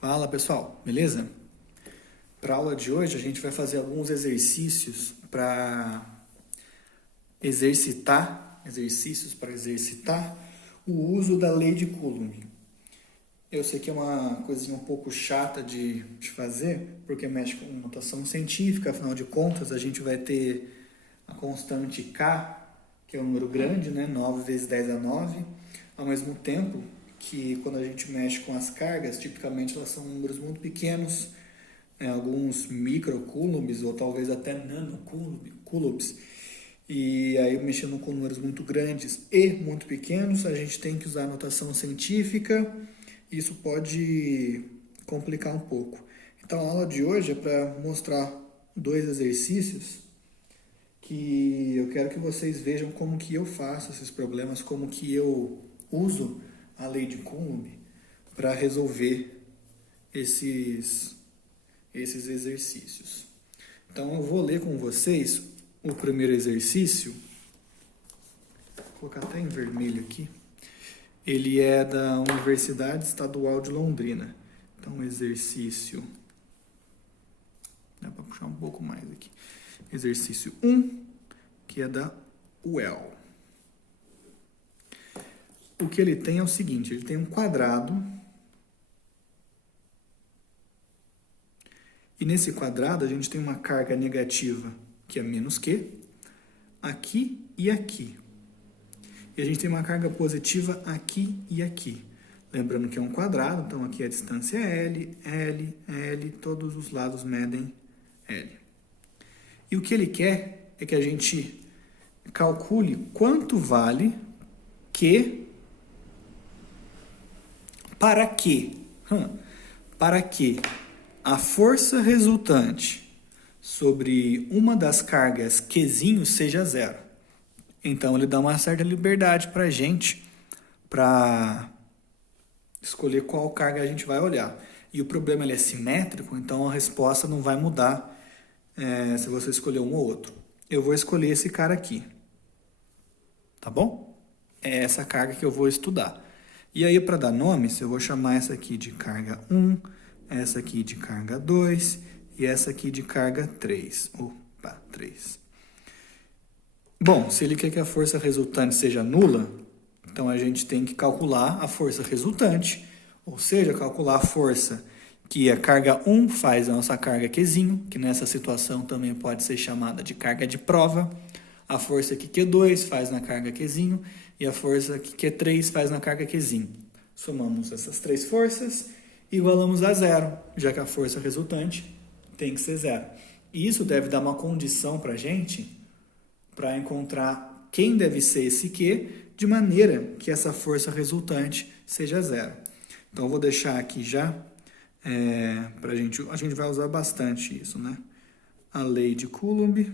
Fala pessoal, beleza? Para a aula de hoje a gente vai fazer alguns exercícios para exercitar o uso da lei de Coulomb. Eu sei que é uma coisinha um pouco chata de fazer, porque mexe com notação científica, afinal de contas a gente vai ter a constante K, que é um número grande, né? 9 vezes 10 a 9, ao mesmo tempo que quando a gente mexe com as cargas, tipicamente elas são números muito pequenos, alguns microcoulombs ou talvez até nanocoulombs. E aí, mexendo com números muito grandes e muito pequenos, a gente tem que usar a notação científica. Isso pode complicar um pouco. Então, a aula de hoje é para mostrar dois exercícios que eu quero que vocês vejam como que eu faço esses problemas, como que eu uso a lei de Coulomb para resolver esses exercícios. Então, eu vou ler com vocês o primeiro exercício. Vou colocar até em vermelho aqui. Ele é da Universidade Estadual de Londrina. Então, exercício... Dá para puxar um pouco mais aqui. Exercício 1, que é da UEL. O que ele tem é o seguinte, ele tem um quadrado. E nesse quadrado a gente tem uma carga negativa, que é menos Q, aqui e aqui. E a gente tem uma carga positiva aqui e aqui. Lembrando que é um quadrado, então aqui a distância é L, L, L, todos os lados medem L. E o que ele quer é que a gente calcule quanto vale Q para quê? Para que a força resultante sobre uma das cargas Qzinho seja zero. Então, ele dá uma certa liberdade para a gente para escolher qual carga a gente vai olhar. E o problema ele é simétrico, então a resposta não vai mudar se você escolher um ou outro. Eu vou escolher esse cara aqui. Tá bom? É essa carga que eu vou estudar. E aí, para dar nomes, eu vou chamar essa aqui de carga 1, essa aqui de carga 2 e essa aqui de carga 3. Opa, 3. Bom, se ele quer que a força resultante seja nula, então a gente tem que calcular a força resultante, ou seja, calcular a força que a carga 1 faz a nossa carga Qzinho, que nessa situação também pode ser chamada de carga de prova, a força que Q2 faz na carga Qzinho e a força que Q3 faz na carga Qzinho. Somamos essas três forças e igualamos a zero, já que a força resultante tem que ser zero. E isso deve dar uma condição para a gente para encontrar quem deve ser esse Q, de maneira que essa força resultante seja zero. Então, eu vou deixar aqui já, a gente vai usar bastante isso, né? A lei de Coulomb.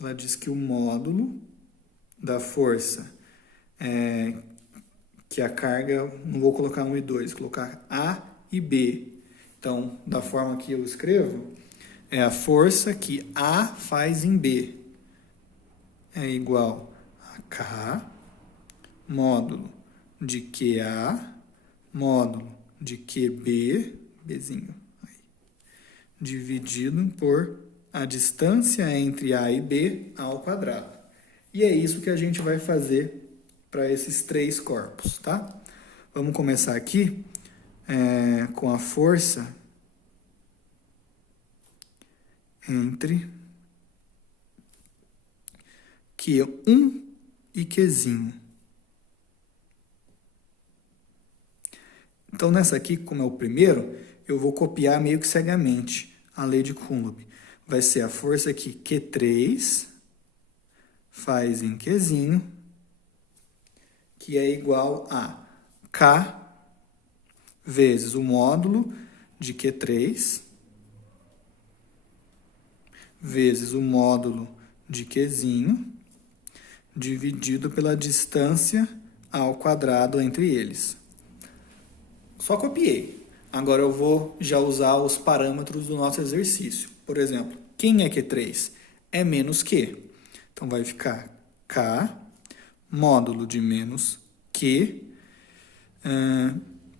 Ela diz que o módulo da força, que a carga, não vou colocar 1 e 2, vou colocar A e B. Então, da forma que eu escrevo, é a força que A faz em B. É igual a K, módulo de QA, módulo de QB, Bzinho, aí, dividido por a distância entre A e B ao quadrado. E é isso que a gente vai fazer para esses três corpos, tá? Vamos começar aqui com a força entre Q1 e Qzinho. Então, nessa aqui, como é o primeiro, eu vou copiar meio que cegamente a lei de Coulomb. Vai ser a força que Q3 faz em Qzinho, que é igual a K vezes o módulo de Q3 vezes o módulo de Qzinho dividido pela distância ao quadrado entre eles. Só copiei. Agora eu vou já usar os parâmetros do nosso exercício. Por exemplo, quem é Q3? É menos Q. Então vai ficar K módulo de menos Q que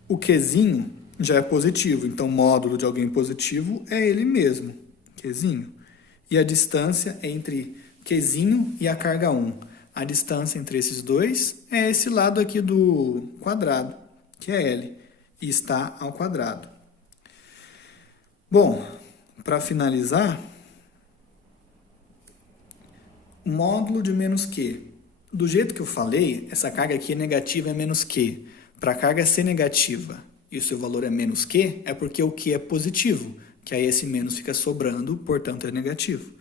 o Qzinho já é positivo, então módulo de alguém positivo é ele mesmo, Qzinho. E a distância entre Qzinho e a carga 1. A distância entre esses dois é esse lado aqui do quadrado, que é L, e está ao quadrado. Bom, para finalizar, o módulo de menos Q. Do jeito que eu falei, essa carga aqui é negativa é menos Q. Para a carga ser negativa e o seu valor é menos Q, é porque o Q é positivo, que aí esse menos fica sobrando, portanto é negativo.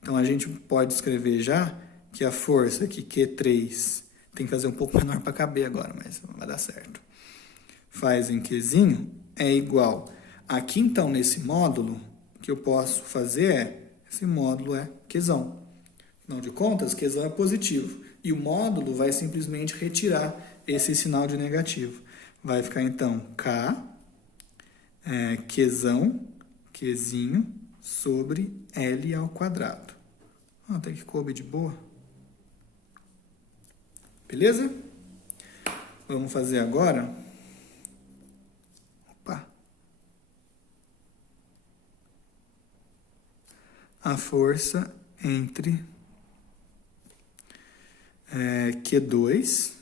Então a gente pode escrever já que a força aqui, Q3, tem que fazer um pouco menor para caber agora, mas vai dar certo. Faz em Qzinho é igual. Aqui então nesse módulo, o que eu posso fazer é, esse módulo é Qzão. Afinal de contas, Qzão é positivo. E o módulo vai simplesmente retirar esse sinal de negativo. Vai ficar então K, Qzinho, sobre L ao quadrado. Até que coube de boa. Beleza? Vamos fazer agora. A força entre Q2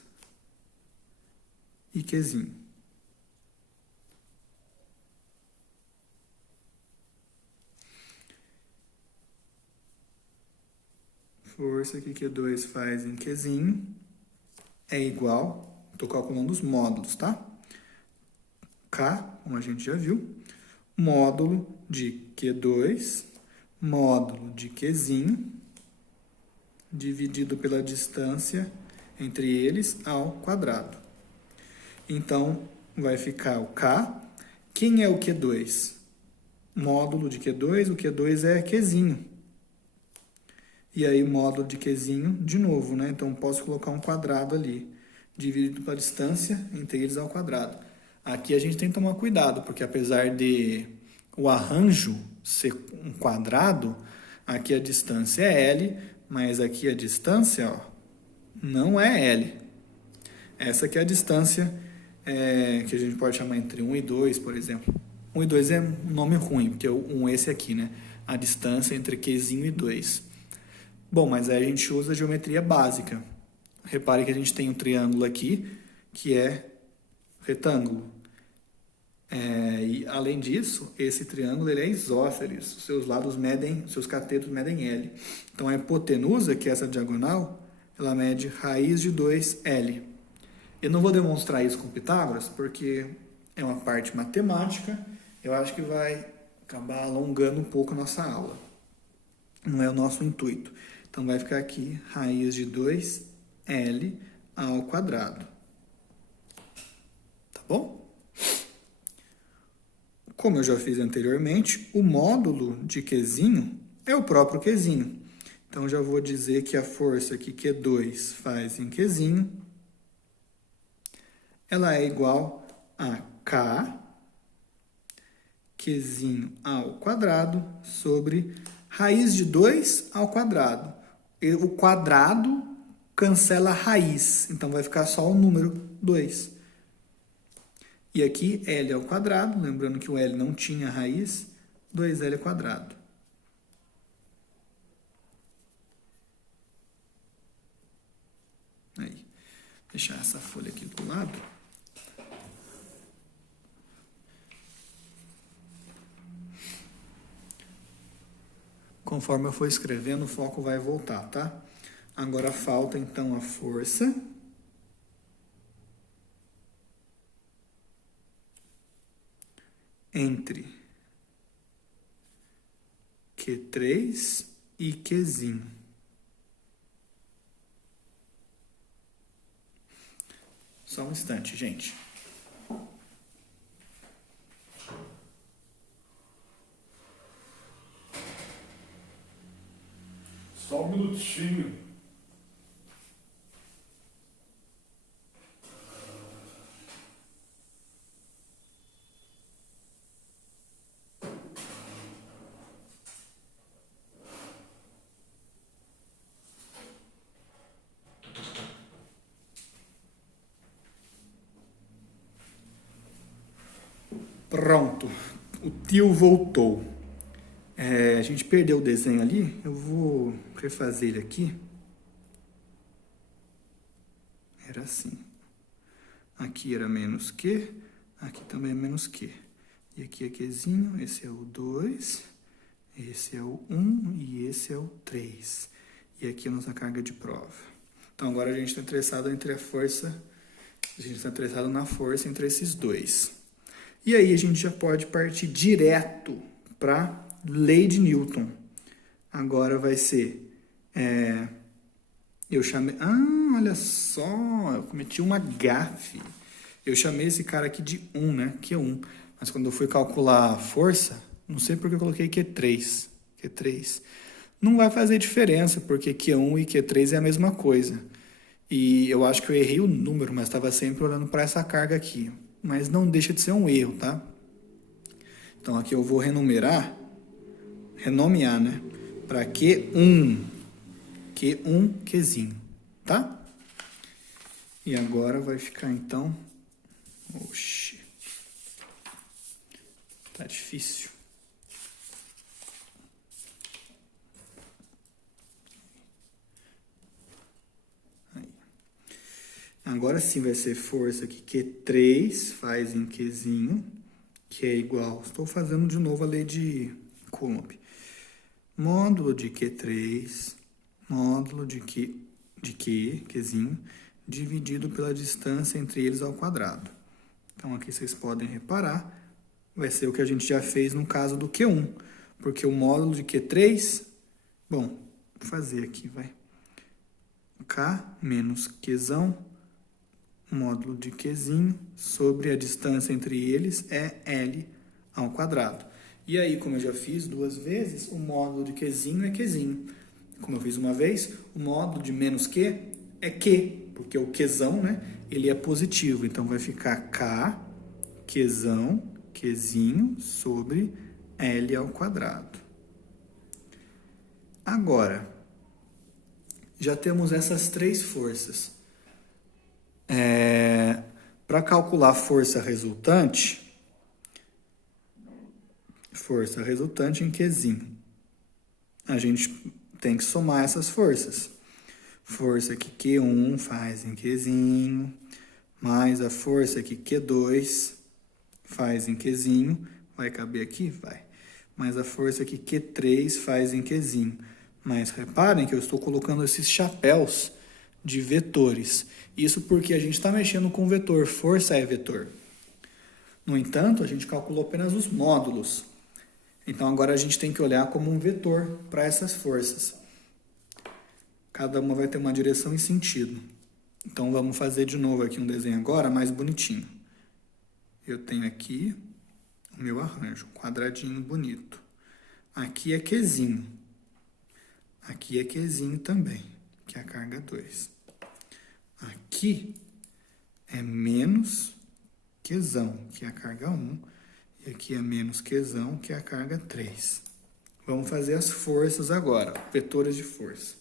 e Qzinho. Força que Q2 faz em Qzinho é igual, estou calculando os módulos, tá? K, como a gente já viu, módulo de Q2, módulo de Qzinho, dividido pela distância entre eles ao quadrado. Então, vai ficar o K. Quem é o Q2? Módulo de Q2, o Q2 é Qzinho. E aí, módulo de Qzinho, de novo, né? Então, posso colocar um quadrado ali, dividido pela distância entre eles ao quadrado. Aqui a gente tem que tomar cuidado, porque apesar de o arranjo ser um quadrado, aqui a distância é L, mas aqui a distância, ó, não é L. Essa aqui é a distância que a gente pode chamar entre 1 e 2, por exemplo. 1 e 2 é um nome ruim, porque o 1 é esse aqui, né? A distância entre Qzinho e 2. Bom, mas aí a gente usa a geometria básica. Repare que a gente tem um triângulo aqui, que é retângulo. E além disso, esse triângulo ele é isósceles. Os seus lados medem, os seus catetos medem L. Então a hipotenusa, que é essa diagonal, ela mede raiz de 2L. Eu não vou demonstrar isso com Pitágoras, porque é uma parte matemática. Eu acho que vai acabar alongando um pouco a nossa aula. Não é o nosso intuito. Então vai ficar aqui raiz de 2L ao quadrado. Tá bom? Como eu já fiz anteriormente, o módulo de Qzinho é o próprio Qzinho. Então, já vou dizer que a força que Q2 faz em Qzinho, ela é igual a K, Qzinho ao quadrado, sobre raiz de 2 ao quadrado. O quadrado cancela a raiz, então vai ficar só o número 2. E aqui L ao quadrado, lembrando que o L não tinha raiz, 2L ao quadrado. Aí, deixar essa folha aqui do lado. Conforme eu for escrevendo, o foco vai voltar, tá? Agora falta, então, a força entre Q3 e Qzinho. Só um instante, gente. Só um minutinho. Pronto, o tio voltou. A gente perdeu o desenho ali, eu vou refazer ele aqui. Era assim. Aqui era menos Q, aqui também é menos Q. E aqui é Qzinho, esse é o 2, esse é o 1 e esse é o 3. E aqui é a nossa carga de prova. Então agora a gente está interessado entre a força, a gente está interessado na força entre esses dois. E aí a gente já pode partir direto para lei de Newton. Agora vai ser, eu chamei, olha só, eu cometi uma gafe. Eu chamei esse cara aqui de 1, né? Q1. Mas quando eu fui calcular a força, não sei porque eu coloquei Q3. Q3. Não vai fazer diferença, porque Q1 e Q3 é a mesma coisa. E eu acho que eu errei o número, mas estava sempre olhando para essa carga aqui. Mas não deixa de ser um erro, tá? Então aqui eu vou renomear, né? Para Q1. Q1, Qzinho, tá? E agora vai ficar então... Oxi. Tá difícil. Aí. Agora sim vai ser força aqui. Q3 faz em Qzinho, que é igual... Estou fazendo de novo a lei de Coulomb. Módulo de Q3, módulo de Qzinho, dividido pela distância entre eles ao quadrado. Então, aqui vocês podem reparar, vai ser o que a gente já fez no caso do Q1, porque o módulo de Q3, bom, vou fazer aqui, vai. K menos Qzão, módulo de Qzinho, sobre a distância entre eles é L ao quadrado. E aí, como eu já fiz 2 vezes, o módulo de Qzinho é Qzinho. Como eu fiz uma vez, o módulo de menos Q é Q, porque o Qzão, né, ele é positivo. Então, vai ficar K, Qzão, Qzinho, sobre L ao quadrado. Agora, já temos essas 3 forças. Para calcular a força resultante em Qzinho, a gente tem que somar essas forças. Força que Q1 faz em Qzinho, mais a força que Q2 faz em Qzinho, vai caber aqui? Vai. Mais a força que Q3 faz em Qzinho. Mas reparem que eu estou colocando esses chapéus de vetores. Isso porque a gente está mexendo com vetor, força é vetor. No entanto, a gente calculou apenas os módulos. Então, agora a gente tem que olhar como um vetor para essas forças. Cada uma vai ter uma direção e sentido. Então, vamos fazer de novo aqui um desenho agora mais bonitinho. Eu tenho aqui o meu arranjo, um quadradinho bonito. Aqui é Qzinho. Aqui é Qzinho também, que é a carga 2. Aqui é menos Qzão, que é a carga 1. E aqui é menos Qzão, que é a carga 3. Vamos fazer as forças agora, vetores de força.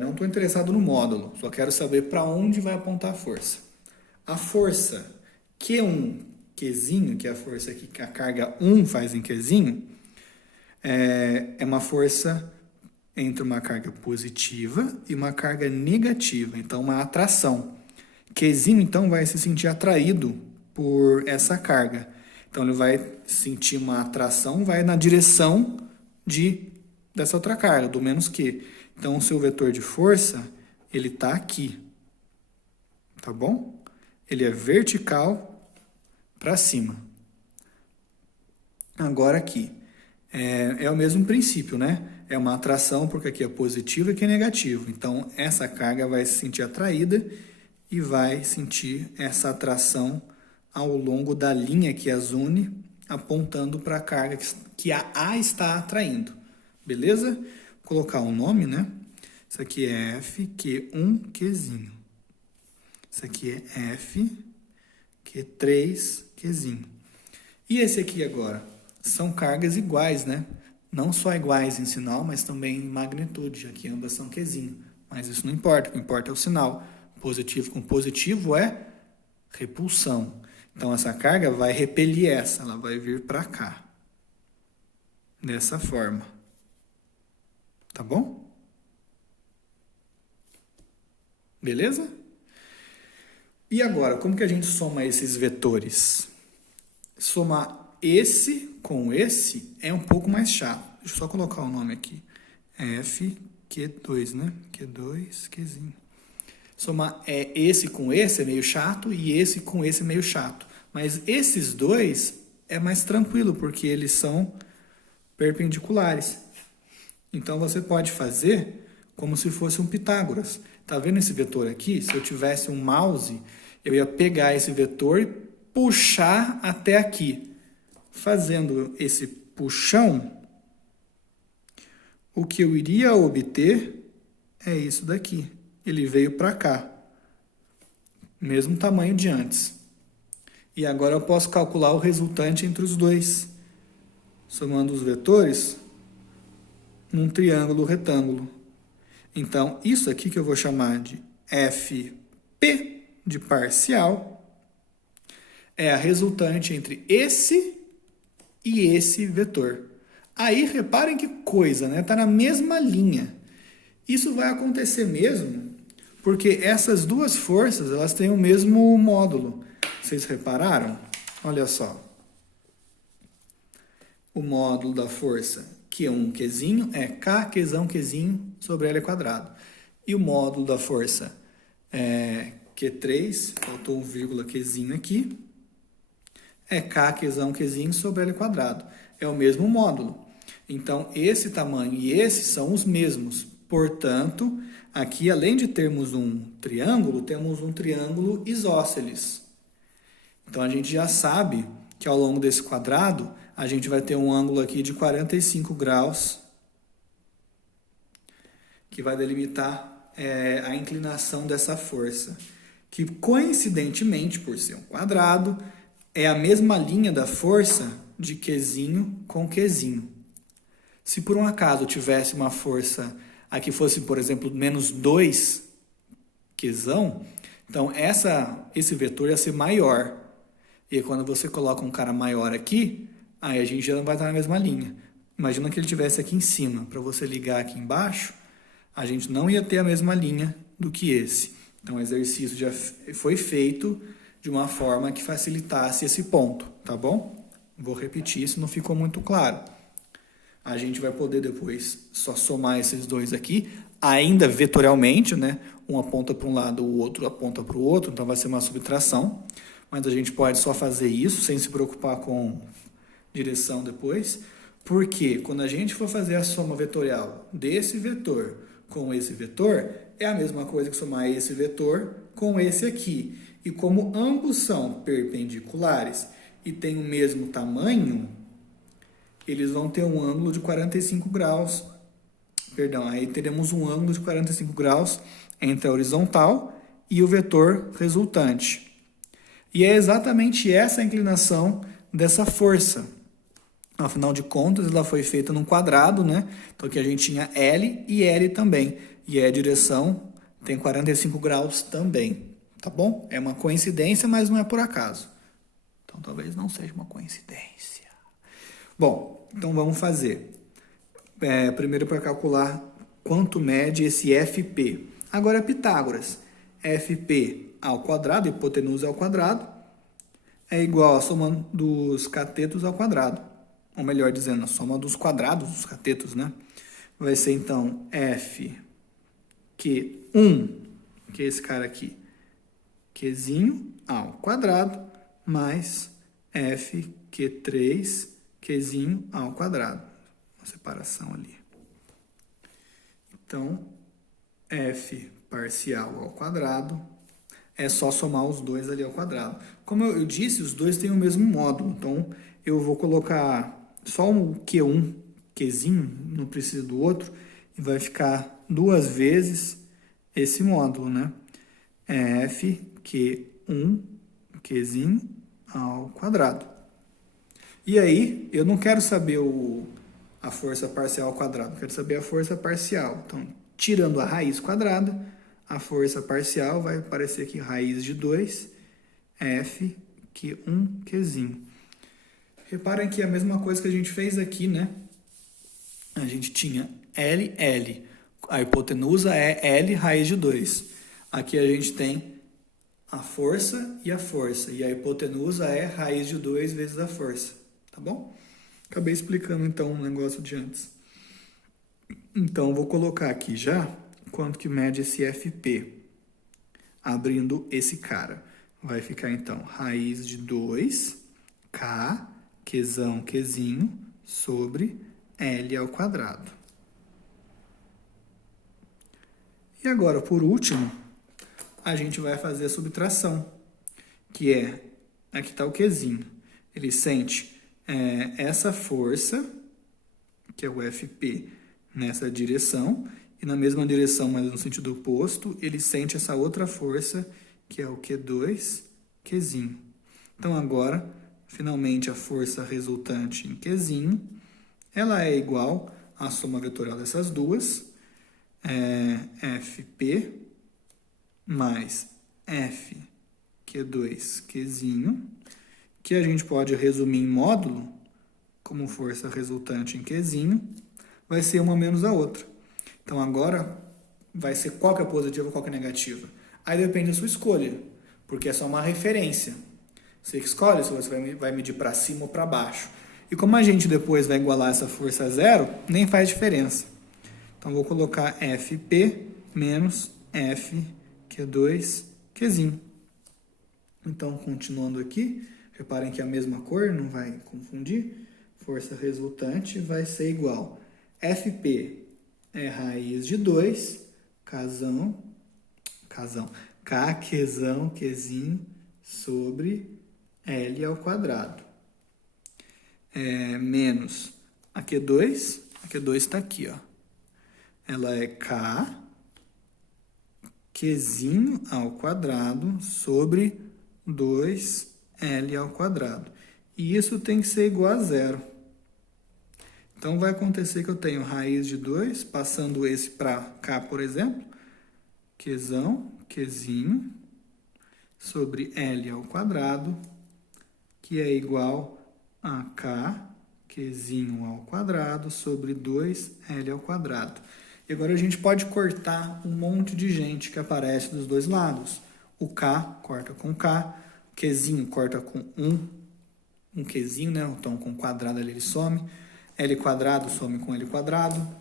Não estou interessado no módulo, só quero saber para onde vai apontar a força. A força Q1, Qzinho, que é a força que a carga 1 faz em Qzinho, é uma força entre uma carga positiva e uma carga negativa, então uma atração. Qzinho, então, vai se sentir atraído por essa carga. Então, ele vai sentir uma atração, vai na direção dessa outra carga, do menos Q. Então, o seu vetor de força, ele está aqui. Tá bom? Ele é vertical para cima. Agora aqui. É o mesmo princípio, né? É uma atração, porque aqui é positivo e aqui é negativo. Então, essa carga vai se sentir atraída e vai sentir essa atração ao longo da linha que as une, apontando para a carga que a A está atraindo. Beleza? Vou colocar um nome, né? Isso aqui é F, Q1, Qzinho. Isso aqui é F, Q3, Qzinho. E esse aqui agora? São cargas iguais, né? Não só iguais em sinal, mas também em magnitude, já que ambas são Qzinho. Mas isso não importa, o que importa é o sinal. Positivo com positivo é repulsão. Então, essa carga vai repelir essa, ela vai vir para cá. Dessa forma. Tá bom? Beleza? E agora, como que a gente soma esses vetores? Somar esse com esse é um pouco mais chato. Deixa eu só colocar o nome aqui. F, Q2, né? Q2, Qzinho. Somar esse com esse é meio chato e esse com esse é meio chato. Mas esses dois é mais tranquilo, porque eles são perpendiculares. Então, você pode fazer como se fosse um Pitágoras. Tá vendo esse vetor aqui? Se eu tivesse um mouse, eu ia pegar esse vetor e puxar até aqui. Fazendo esse puxão, o que eu iria obter é isso daqui. Ele veio para cá. Mesmo tamanho de antes. E agora eu posso calcular o resultante entre os dois. Somando os vetores num triângulo retângulo. Então, isso aqui que eu vou chamar de FP de parcial é a resultante entre esse e esse vetor. Aí, reparem que coisa, né? Está na mesma linha. Isso vai acontecer mesmo porque essas duas forças, elas têm o mesmo módulo. Vocês repararam? Olha só. O módulo da força Q1, Qzinho, é K, Qzão, Qzinho sobre L quadrado. E o módulo da força Q3, faltou um vírgula Qzinho aqui, é K, Qzão, Qzinho sobre L quadrado. É o mesmo módulo. Então, esse tamanho e esse são os mesmos. Portanto, aqui, além de termos um triângulo, temos um triângulo isósceles. Então, a gente já sabe que ao longo desse quadrado, a gente vai ter um ângulo aqui de 45 graus, que vai delimitar a inclinação dessa força, que coincidentemente, por ser um quadrado, é a mesma linha da força de Qzinho com Qzinho. Se por um acaso tivesse uma força aqui fosse, por exemplo, menos 2 Qzão, então esse vetor ia ser maior. E quando você coloca um cara maior aqui, aí a gente já não vai estar na mesma linha. Imagina que ele estivesse aqui em cima. Para você ligar aqui embaixo, a gente não ia ter a mesma linha do que esse. Então, o exercício já foi feito de uma forma que facilitasse esse ponto, tá bom? Vou repetir, se não ficou muito claro. A gente vai poder depois só somar esses dois aqui, ainda vetorialmente, né? Um aponta para um lado, o outro aponta para o outro, então vai ser uma subtração. Mas a gente pode só fazer isso sem se preocupar com direção depois, porque quando a gente for fazer a soma vetorial desse vetor com esse vetor, é a mesma coisa que somar esse vetor com esse aqui. E como ambos são perpendiculares e têm o mesmo tamanho, eles vão ter um ângulo de 45 graus. Perdão, aí teremos um ângulo de 45 graus entre a horizontal e o vetor resultante. E é exatamente essa a inclinação dessa força. Afinal de contas, ela foi feita num quadrado, né? Então, aqui a gente tinha L e L também. E a direção tem 45 graus também, tá bom? É uma coincidência, mas não é por acaso. Então, talvez não seja uma coincidência. Bom, então vamos fazer. Primeiro, para calcular quanto mede esse FP. Agora, Pitágoras. FP ao quadrado, hipotenusa ao quadrado, é igual a soma dos catetos ao quadrado. Ou melhor dizendo, a soma dos quadrados dos catetos, né? Vai ser, então, F Q1, que é esse cara aqui, Qzinho ao quadrado, mais F Q3, Qzinho ao quadrado. Uma separação ali. Então, F parcial ao quadrado é só somar os dois ali ao quadrado. Como eu disse, os dois têm o mesmo módulo. Então, eu vou colocar só um Q1, Qzinho, não precisa do outro, e vai ficar duas vezes esse módulo, né? F Q1, Qzinho ao quadrado. E aí, eu não quero saber a força parcial ao quadrado, eu quero saber a força parcial. Então, tirando a raiz quadrada, a força parcial vai aparecer aqui raiz de 2, F Q1, Qzinho. Reparem que é a mesma coisa que a gente fez aqui, né? A gente tinha L, L. A hipotenusa é L raiz de 2. Aqui a gente tem a força. E a hipotenusa é raiz de 2 vezes a força. Tá bom? Acabei explicando então o negócio de antes. Então, vou colocar aqui já quanto que mede esse FP. Abrindo esse cara. Vai ficar então raiz de 2, K, Qzão, Qzinho, sobre L ao quadrado. E agora, por último, a gente vai fazer a subtração, que é, aqui está o Qzinho. Ele sente essa força, que é o FP, nessa direção, e na mesma direção, mas no sentido oposto, ele sente essa outra força, que é o Q2, Qzinho. Então, agora, finalmente, a força resultante em Qzinho, ela é igual à soma vetorial dessas duas, FP mais F Q2 Qzinho, que a gente pode resumir em módulo, como força resultante em Qzinho, vai ser uma menos a outra. Então, agora, vai ser qual que é positiva e qual que é negativa. Aí depende da sua escolha, porque é só uma referência. Você escolhe se você vai medir para cima ou para baixo. E como a gente depois vai igualar essa força a zero, nem faz diferença. Então, vou colocar FP menos F Q2 Qzinho. Então, continuando aqui, reparem que é a mesma cor, não vai confundir. Força resultante vai ser igual. FP é raiz de 2, K, Qzão, Qzinho, sobre L ao quadrado. Menos a Q2 está aqui, ó. Ela é K, Qzinho ao quadrado sobre 2L ao quadrado. E isso tem que ser igual a zero. Então, vai acontecer que eu tenho raiz de 2, passando esse para cá, por exemplo, Qzão, Qzinho, sobre L ao quadrado, que é igual a K, Qzinho ao quadrado, sobre 2L ao quadrado. E agora a gente pode cortar um monte de gente que aparece dos dois lados. O K corta com K, o Qzinho corta com um Qzinho, né? Então, com o quadrado ali ele some. L quadrado some com L quadrado.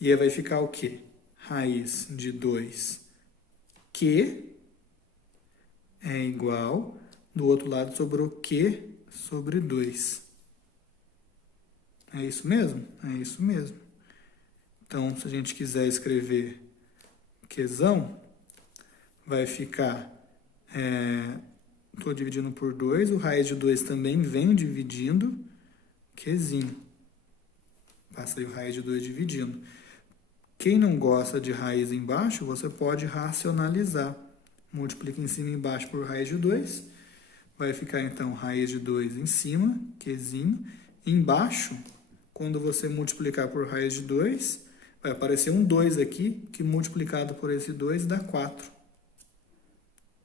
E aí vai ficar o quê? Raiz de 2Q é igual, do outro lado sobrou Q sobre 2. É isso mesmo? É isso mesmo. Então, se a gente quiser escrever Qzão, vai ficar, estou dividindo por 2, o raiz de 2 também vem dividindo, Qzinho. Passa aí o raiz de 2 dividindo. Quem não gosta de raiz embaixo, você pode racionalizar. Multiplica em cima e embaixo por raiz de 2. Vai ficar, então, raiz de 2 em cima, Qzinho. Embaixo, quando você multiplicar por raiz de 2, vai aparecer um 2 aqui, que multiplicado por esse 2 dá 4.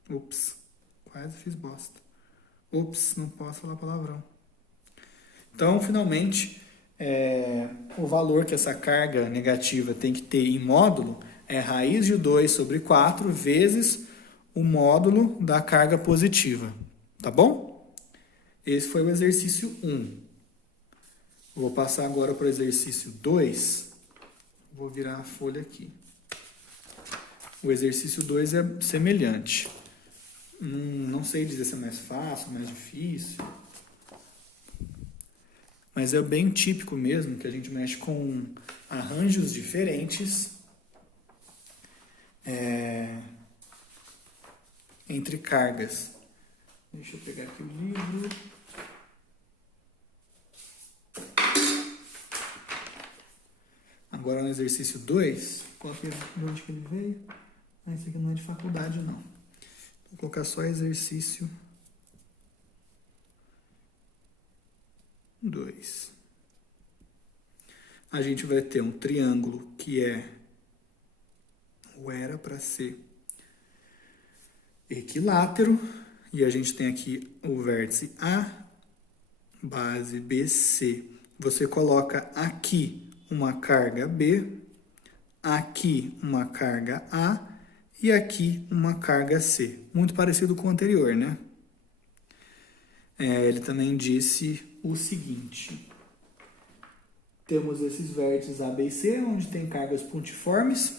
Ups, quase fiz bosta. Ups, não posso falar palavrão. Então, finalmente, o valor que essa carga negativa tem que ter em módulo é raiz de 2 sobre 4 vezes o módulo da carga positiva. Tá bom? Esse foi o exercício 1. Vou passar agora para o exercício 2. Vou virar a folha aqui. O exercício 2 é semelhante. Não sei dizer se é mais fácil, mais difícil. Mas é bem típico mesmo, que a gente mexe com arranjos diferentes entre cargas. Deixa eu pegar aqui o livro. Agora no exercício 2, de onde que ele veio? Esse aqui não é de faculdade, não. Vou colocar só exercício 2. A gente vai ter um triângulo que era para ser equilátero, E a gente tem aqui o vértice A, base BC. Você coloca aqui uma carga B, aqui uma carga A e aqui uma carga C. Muito parecido com o anterior, né? Ele também disse o seguinte: temos esses vértices A, B e C, onde tem cargas pontiformes.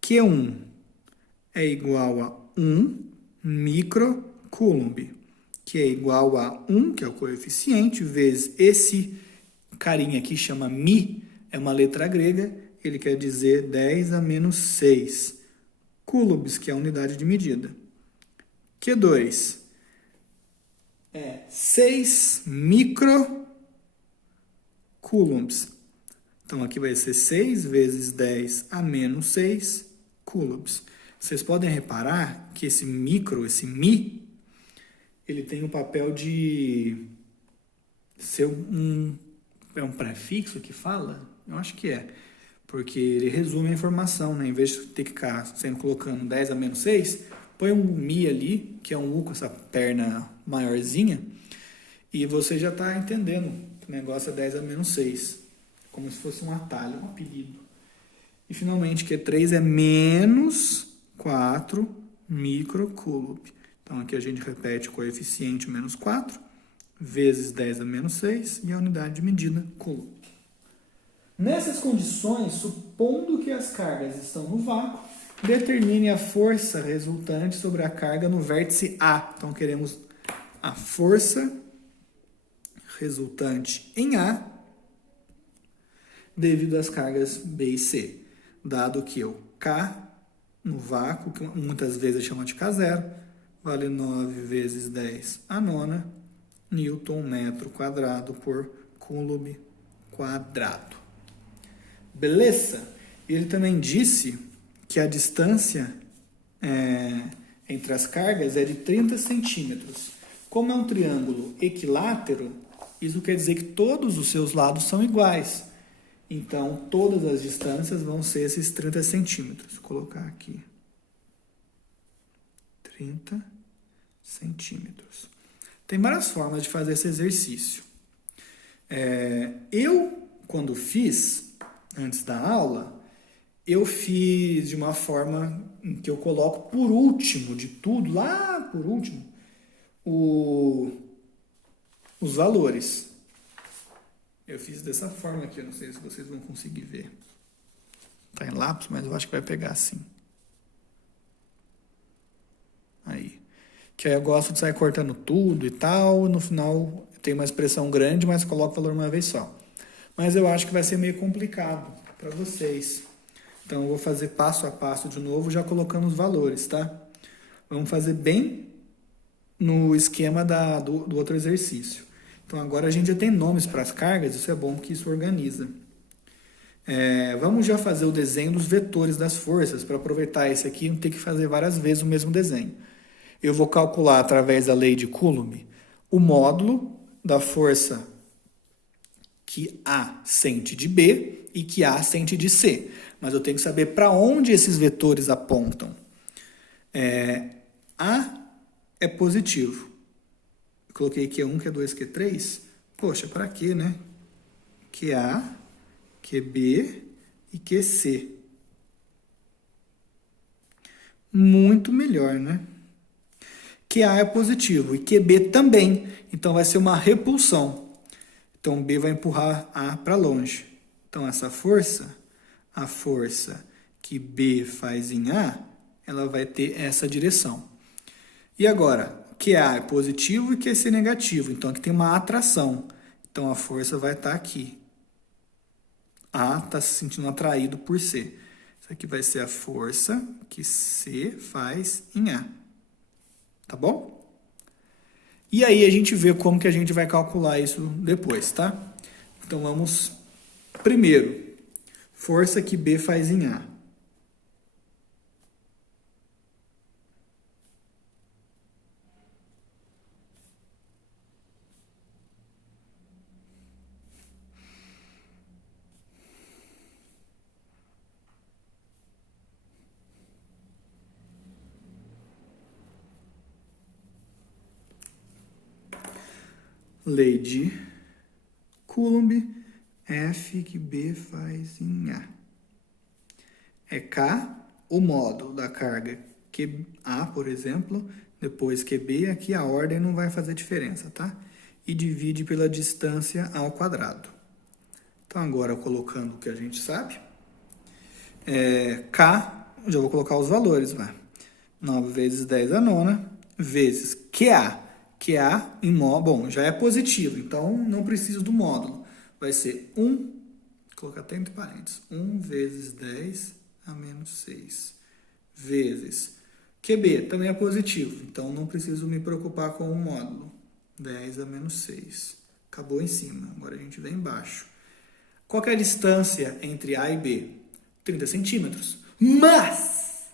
Q1 é igual a 1 microcoulomb, que é igual a 1, que é o coeficiente, vezes esse carinha aqui, chama Mi, é uma letra grega, ele quer dizer 10 a menos 6 coulombs, que é a unidade de medida. Q2 é 6 microcoulombs. Então, aqui vai ser 6 vezes 10 a menos 6 coulombs. Vocês podem reparar que esse micro, esse Mi, ele tem o papel de ser é um prefixo que fala? Eu acho que é. Porque ele resume a informação, né? Em vez de ter que ficar sempre colocando 10 a menos 6, põe um Mi ali, que é um U com essa perna maiorzinha, e você já está entendendo que o negócio é 10 a menos 6. Como se fosse um atalho, um apelido. E finalmente, Q3 é menos 4 microcoulomb. Então aqui a gente repete o coeficiente menos 4, vezes 10 a menos 6, e a unidade de medida, coulomb. Nessas condições, supondo que as cargas estão no vácuo, determine a força resultante sobre a carga no vértice A. Então queremos a força resultante em A devido às cargas B e C, dado que o K no vácuo, que muitas vezes chama de K0, vale 9 vezes 10 a nona Newton metro quadrado por coulomb quadrado. Beleza? E ele também disse que a distância entre as cargas é de 30 centímetros. Como é um triângulo equilátero, isso quer dizer que todos os seus lados são iguais. Então, todas as distâncias vão ser esses 30 centímetros. Vou colocar aqui. 30 centímetros. Tem várias formas de fazer esse exercício. Eu, quando fiz, antes da aula, eu fiz de uma forma em que eu coloco por último de tudo, lá por último, os valores. Eu fiz dessa forma aqui, eu não sei se vocês vão conseguir ver. Tá em lápis, mas eu acho que vai pegar assim. Aí. Que aí eu gosto de sair cortando tudo e tal, no final tem uma expressão grande, mas coloco o valor uma vez só. Mas eu acho que vai ser meio complicado para vocês. Então eu vou fazer passo a passo de novo, já colocando os valores, tá? Vamos fazer bem no esquema do outro exercício. Então agora a gente já tem nomes para as cargas, isso é bom porque isso organiza. Vamos já fazer o desenho dos vetores das forças, para aproveitar esse aqui e não ter que fazer várias vezes o mesmo desenho. Eu vou calcular através da lei de Coulomb o módulo da força que A sente de B e que A sente de C. Mas eu tenho que saber para onde esses vetores apontam. A é positivo. Eu coloquei Q1, Q2, Q3. Poxa, para quê, né? QA, QB e QC. Muito melhor, né? QA é positivo e QB também. Então vai ser uma repulsão. Então B vai empurrar A para longe. Então essa força, a força que B faz em A, ela vai ter essa direção. E agora, QA é positivo e QC é negativo. Então aqui tem uma atração. Então a força vai estar aqui. A está se sentindo atraído por C. Isso aqui vai ser a força que C faz em A. Tá bom? E aí a gente vê como que a gente vai calcular isso depois, tá? Então vamos primeiro, força que B faz em A. Lei de Coulomb, F que B faz em A. É K, o módulo da carga QA, por exemplo, depois QB, aqui a ordem não vai fazer diferença, tá? E divide pela distância ao quadrado. Então, agora, colocando o que a gente sabe, K, já vou colocar os valores, vai. 9 vezes 10 a nona, vezes QA. QA em módulo, bom, já é positivo, então não preciso do módulo. Vai ser 1, vou colocar até entre parênteses, 1 vezes 10 a menos 6, vezes QB, também é positivo, então não preciso me preocupar com o módulo. 10 a menos 6. Acabou em cima, agora a gente vem embaixo. Qual que é a distância entre A e B? 30 centímetros. Mas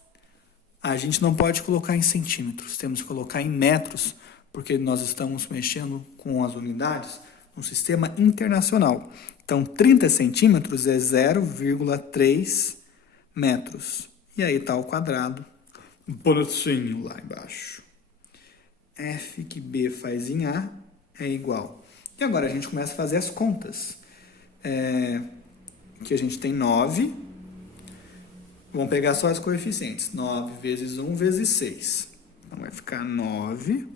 a gente não pode colocar em centímetros, temos que colocar em metros, porque nós estamos mexendo com as unidades no sistema internacional. Então, 30 centímetros é 0,3 metros. E aí está o quadrado bonitinho lá embaixo. F que B faz em A é igual. E agora a gente começa a fazer as contas. Aqui a gente tem 9. Vamos pegar só os coeficientes. 9 vezes 1 vezes 6. Então vai ficar 9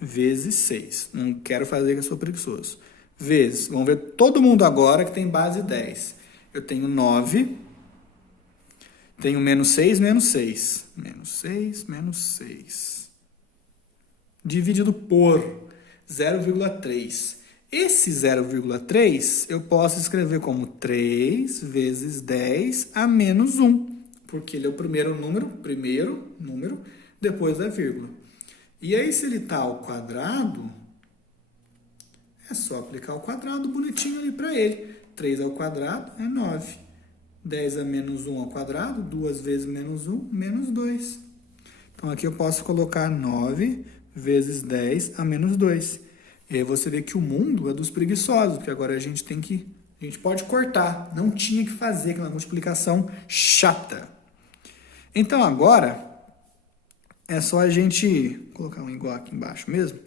vezes 6. Não quero fazer que eu sou preguiçoso. Vezes, vamos ver todo mundo agora que tem base 10. Eu tenho 9, tenho menos 6, menos 6. Menos 6, menos 6. Dividido por 0,3. Esse 0,3 eu posso escrever como 3 vezes 10 a menos 1. Porque ele é o primeiro número, depois da vírgula. E aí, se ele está ao quadrado, é só aplicar o quadrado bonitinho ali para ele. 3 ao quadrado é 9. 10 a menos 1 ao quadrado, 2 vezes menos 1, menos 2. Então, aqui eu posso colocar 9 vezes 10 a menos 2. E aí você vê que o mundo é dos preguiçosos, porque agora a gente pode cortar. Não tinha que fazer aquela multiplicação chata. Então, agora, é só a gente colocar um igual aqui embaixo mesmo,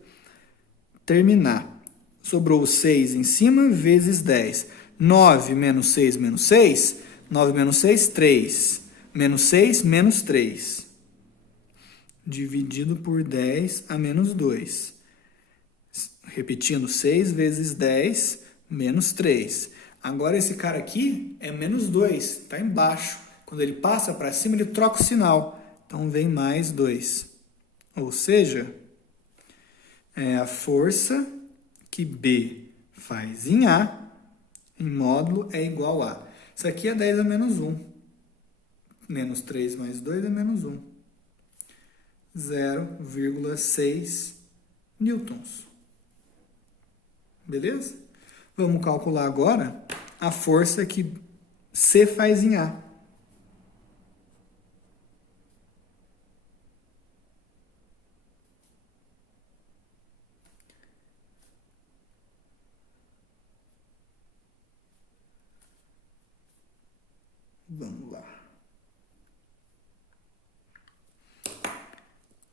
terminar. Sobrou 6 em cima, vezes 10. 9 menos 6, menos 6. 9 menos 6, 3. Menos 6, menos 3. Dividido por 10 a menos 2. Repetindo, 6 vezes 10, menos 3. Agora, esse cara aqui é menos 2, está embaixo. Quando ele passa para cima, ele troca o sinal. Então, vem mais 2. Ou seja, a força que B faz em A, em módulo, é igual a... Isso aqui é 10 a menos 1. Menos 3 mais 2 é menos 1. 0,6 newtons. Beleza? Vamos calcular agora a força que C faz em A. Vamos lá.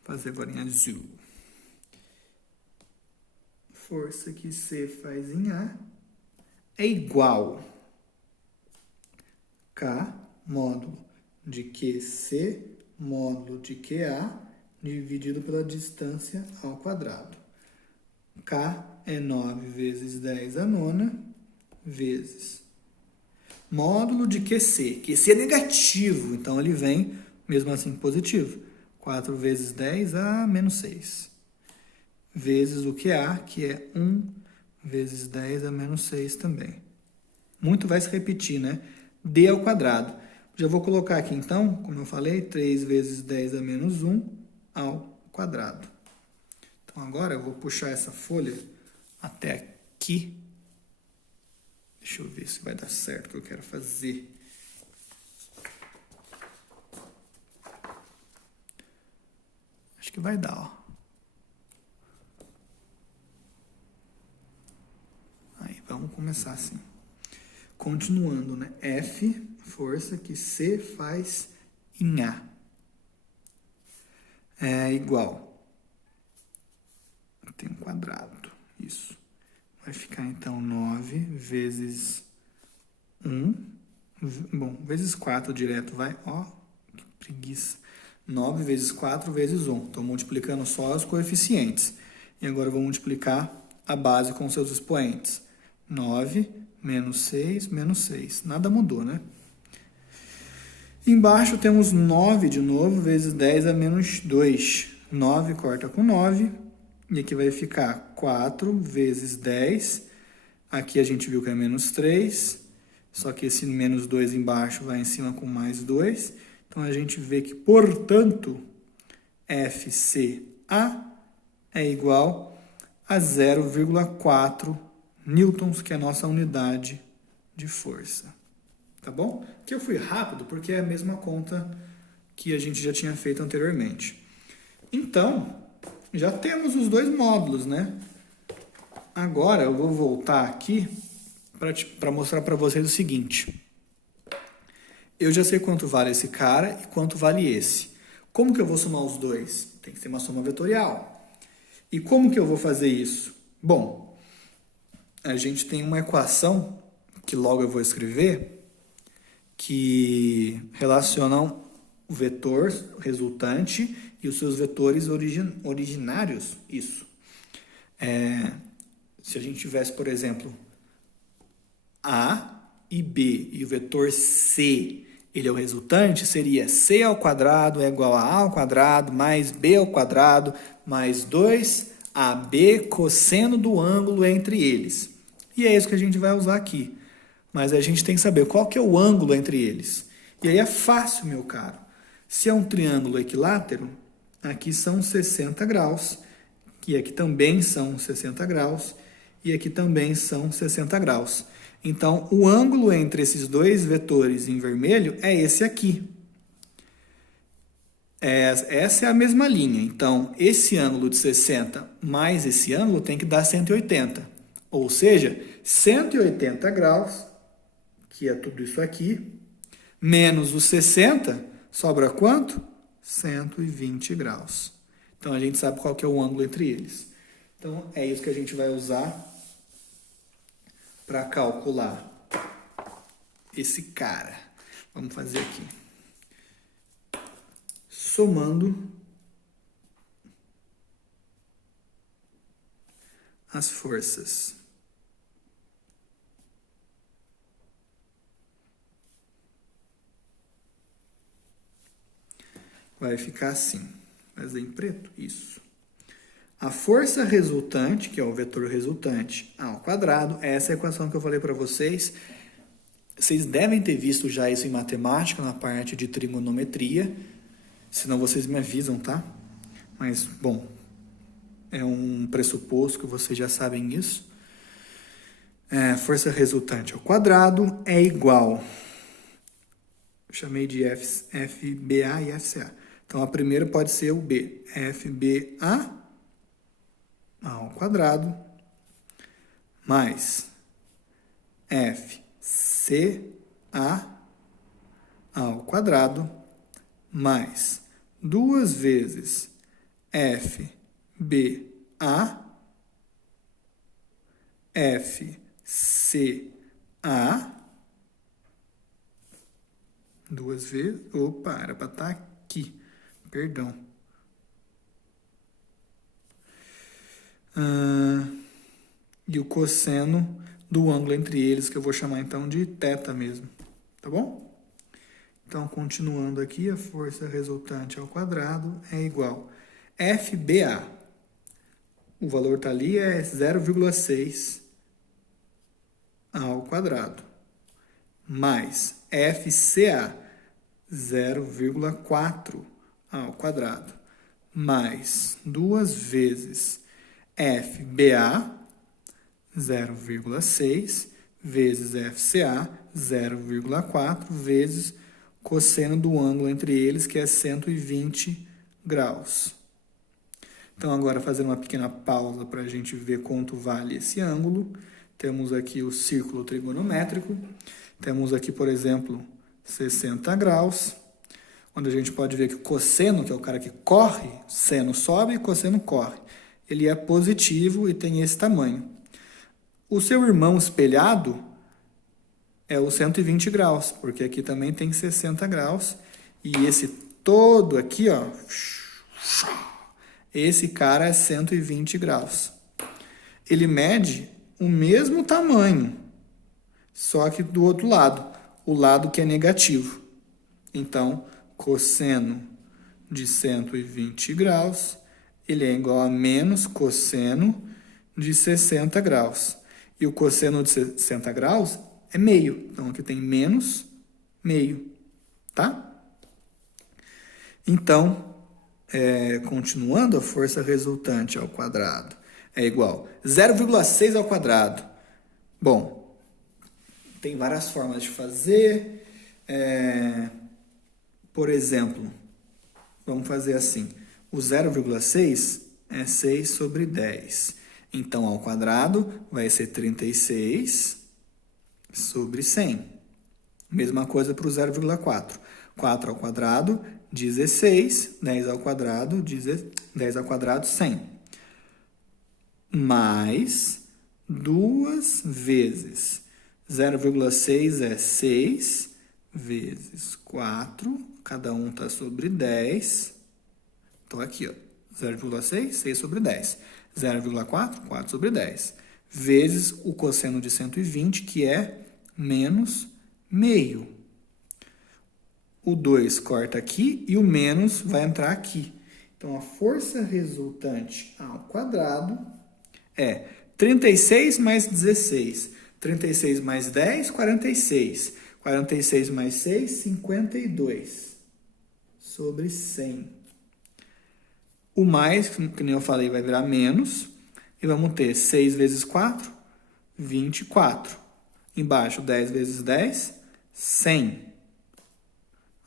Fazer agora em azul. Força que C faz em A é igual K módulo de QC módulo de QA dividido pela distância ao quadrado. K é 9 vezes 10 a nona vezes módulo de QC. QC é negativo, então ele vem mesmo assim positivo. 4 vezes 10 a menos 6. Vezes o QA, que é 1 vezes 10 a menos 6 também. Muito vai se repetir, né? D ao quadrado. Já vou colocar aqui, então, como eu falei, 3 vezes 10 a menos 1 ao quadrado. Então, agora eu vou puxar essa folha até aqui. Deixa eu ver se vai dar certo o que eu quero fazer. Acho que vai dar, ó. Aí, vamos começar assim. Continuando, né? F, força que C faz em A. É igual. Tem um quadrado. Isso. Vai ficar, então, 9 vezes 1. Bom, vezes 4 direto vai. Ó, que preguiça. 9 vezes 4 vezes 1. Estou multiplicando só os coeficientes. E agora eu vou multiplicar a base com seus expoentes. 9 menos 6 menos 6. Nada mudou, né? Embaixo temos 9 de novo, vezes 10 a menos 2. 9 corta com 9. E aqui vai ficar 4 vezes 10. Aqui a gente viu que é menos 3. Só que esse menos 2 embaixo vai em cima com mais 2. Então, a gente vê que, portanto, FCA é igual a 0,4 newtons, que é a nossa unidade de força. Tá bom? Aqui eu fui rápido porque é a mesma conta que a gente já tinha feito anteriormente. Então, já temos os dois módulos, né? Agora eu vou voltar aqui para mostrar para vocês o seguinte. Eu já sei quanto vale esse cara e quanto vale esse. Como que eu vou somar os dois? Tem que ser uma soma vetorial. E como que eu vou fazer isso? Bom, a gente tem uma equação, que logo eu vou escrever, que relacionam o vetor resultante e os seus vetores originários. Isso. Se a gente tivesse, por exemplo, A e B e o vetor C, ele é o resultante, seria C ao quadrado é igual a A ao quadrado mais B ao quadrado mais 2AB cosseno do ângulo entre eles. E é isso que a gente vai usar aqui. Mas a gente tem que saber qual que é o ângulo entre eles. E aí é fácil, meu caro. Se é um triângulo equilátero, aqui são 60 graus, e aqui também são 60 graus, e aqui também são 60 graus. Então, o ângulo entre esses dois vetores em vermelho é esse aqui. Essa é a mesma linha. Então, esse ângulo de 60 mais esse ângulo tem que dar 180. Ou seja, 180 graus, que é tudo isso aqui, menos os 60, sobra quanto? 120 graus. Então, a gente sabe qual que é o ângulo entre eles. Então, é isso que a gente vai usar para calcular esse cara. Vamos fazer aqui. Somando as forças. Vai ficar assim. Fazer em preto? Isso. A força resultante, que é o vetor resultante, ao quadrado, essa é a equação que eu falei para vocês. Vocês devem ter visto já isso em matemática, na parte de trigonometria. Senão vocês me avisam, tá? Mas, bom, é um pressuposto que vocês já sabem isso. Força resultante ao quadrado é igual... Eu chamei de FBA e FCA. Então, a primeira pode ser o B. FBA ao quadrado mais FCA ao quadrado mais 2 vezes FBA FCA 2 vezes... Opa, era para estar aqui. Perdão. E o cosseno do ângulo entre eles, que eu vou chamar então de θ mesmo. Tá bom? Então, continuando aqui, a força resultante ao quadrado é igual a FBA. O valor está ali, é 0,6 ao quadrado. Mais FCA, 0,4 ao quadrado. Mais 2 vezes FBA, 0,6, vezes FCA, 0,4, vezes cosseno do ângulo entre eles, que é 120 graus. Então, agora, fazendo uma pequena pausa para a gente ver quanto vale esse ângulo. Temos aqui o círculo trigonométrico. Temos aqui, por exemplo, 60 graus, onde a gente pode ver que o cosseno, que é o cara que corre, seno sobe e cosseno corre. Ele é positivo e tem esse tamanho. O seu irmão espelhado é o 120 graus, porque aqui também tem 60 graus. E esse todo aqui, ó, esse cara é 120 graus. Ele mede o mesmo tamanho, só que do outro lado, o lado que é negativo. Então, cosseno de 120 graus, ele é igual a menos cosseno de 60 graus. E o cosseno de 60 graus é meio. Então, aqui tem menos meio, tá? Então, continuando, a força resultante ao quadrado é igual a 0,6 ao quadrado. Bom, tem várias formas de fazer. Por exemplo, vamos fazer assim. O 0,6 é 6 sobre 10. Então, ao quadrado vai ser 36 sobre 100. Mesma coisa para o 0,4. 4 ao quadrado, 16. 10 ao quadrado, 10 ao quadrado, 100. Mais 2 vezes 0,6 é 6 vezes 4. Cada um está sobre 10. Então, aqui, ó, 0,6, 6 sobre 10. 0,4, 4 sobre 10. Vezes o cosseno de 120, que é menos meio. O 2 corta aqui e o menos vai entrar aqui. Então, a força resultante ao quadrado é 36 mais 16. 36 mais 10, 46. 46 mais 6, 52. Sobre 100. O mais, que nem eu falei, vai virar menos. E vamos ter 6 vezes 4, 24. Embaixo, 10 vezes 10, 100.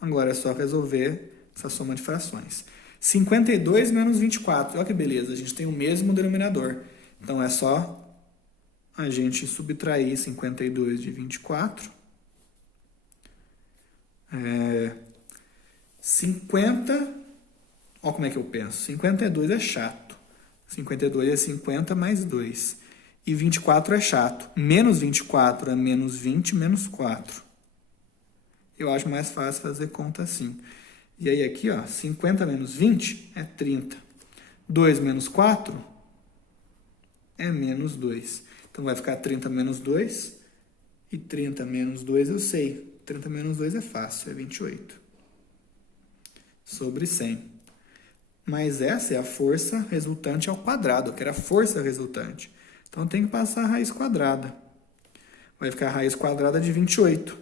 Agora é só resolver essa soma de frações. 52 menos 24. Olha que beleza, a gente tem o mesmo denominador. Então, é só a gente subtrair 52 de 24. 50... Olha como é que eu penso. 52 é chato. 52 é 50 mais 2. E 24 é chato. Menos 24 é menos 20 menos 4. Eu acho mais fácil fazer conta assim. E aí aqui, ó, 50 menos 20 é 30. 2 menos 4 é menos 2. Então, vai ficar 30 menos 2. E 30 menos 2 eu sei. 30 menos 2 é fácil, é 28. Sobre 100. Mas essa é a força resultante ao quadrado, que era a força resultante. Então, tem que passar a raiz quadrada. Vai ficar a raiz quadrada de 28.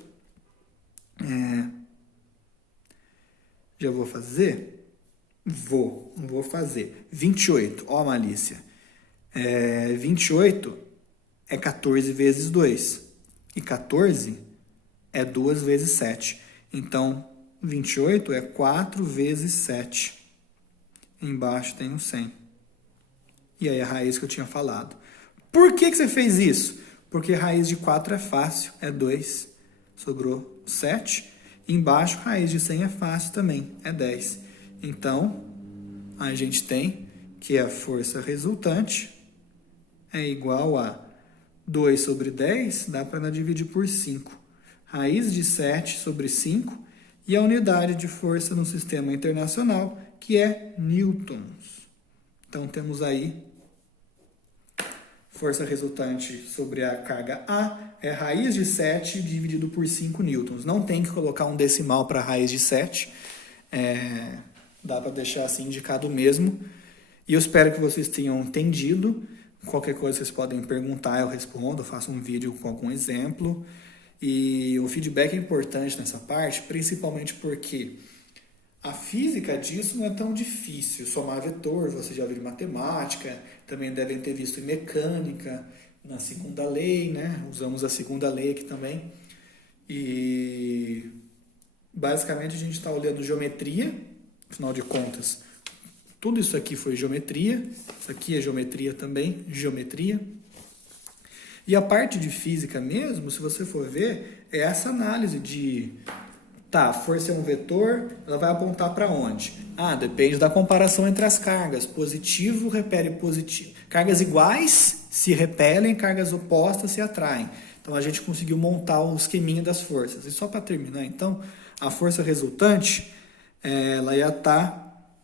Já vou fazer? Vou fazer. 28, ó a malícia. 28 é 14 vezes 2. E 14 é 2 vezes 7. Então, 28 é 4 vezes 7. Embaixo tem o 100. E aí a raiz que eu tinha falado. Por que você fez isso? Porque raiz de 4 é fácil, é 2. Sobrou 7. Embaixo, raiz de 100 é fácil também, é 10. Então, a gente tem que a força resultante é igual a 2 sobre 10, dá para dividir por 5. Raiz de 7 sobre 5 e a unidade de força no sistema internacional, que é newtons. Então, temos aí força resultante sobre a carga A é raiz de 7 dividido por 5 newtons. Não tem que colocar um decimal para raiz de 7. Dá para deixar assim indicado mesmo. E eu espero que vocês tenham entendido. Qualquer coisa vocês podem perguntar, eu respondo, eu faço um vídeo com algum exemplo. E o feedback é importante nessa parte, principalmente porque a física disso não é tão difícil. Somar vetor, você já viu em matemática, também devem ter visto em mecânica, na segunda lei, né? Usamos a segunda lei aqui também. E basicamente a gente está olhando geometria, afinal de contas, tudo isso aqui foi geometria, isso aqui é geometria também, geometria. E a parte de física mesmo, se você for ver, é essa análise de Tá, a força é um vetor, ela vai apontar para onde? Ah, depende da comparação entre as cargas. Positivo repele positivo. Cargas iguais se repelem, cargas opostas se atraem. Então a gente conseguiu montar o esqueminha das forças. E só para terminar, então, a força resultante, ela ia estar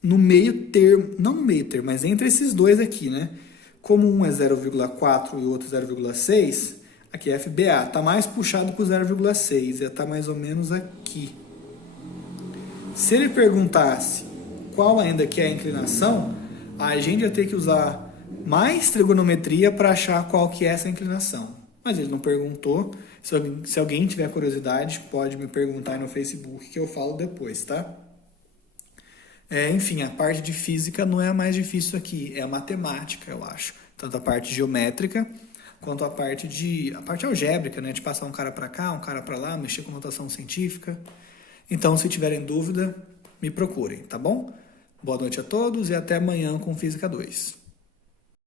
no meio termo, não no meio termo, mas entre esses dois aqui, né? Como um é 0,4 e o outro 0,6, aqui é FBA, está mais puxado para o 0,6, ia estar mais ou menos aqui. Se ele perguntasse qual ainda que é a inclinação, a gente ia ter que usar mais trigonometria para achar qual que é essa inclinação. Mas ele não perguntou. Se alguém tiver curiosidade, pode me perguntar aí no Facebook que eu falo depois, tá? Enfim, a parte de física não é a mais difícil aqui, é a matemática, eu acho. Tanto a parte geométrica quanto a parte algébrica, né? De passar um cara para cá, um cara para lá, mexer com notação científica. Então, se tiverem dúvida, me procurem, tá bom? Boa noite a todos e até amanhã com Física 2.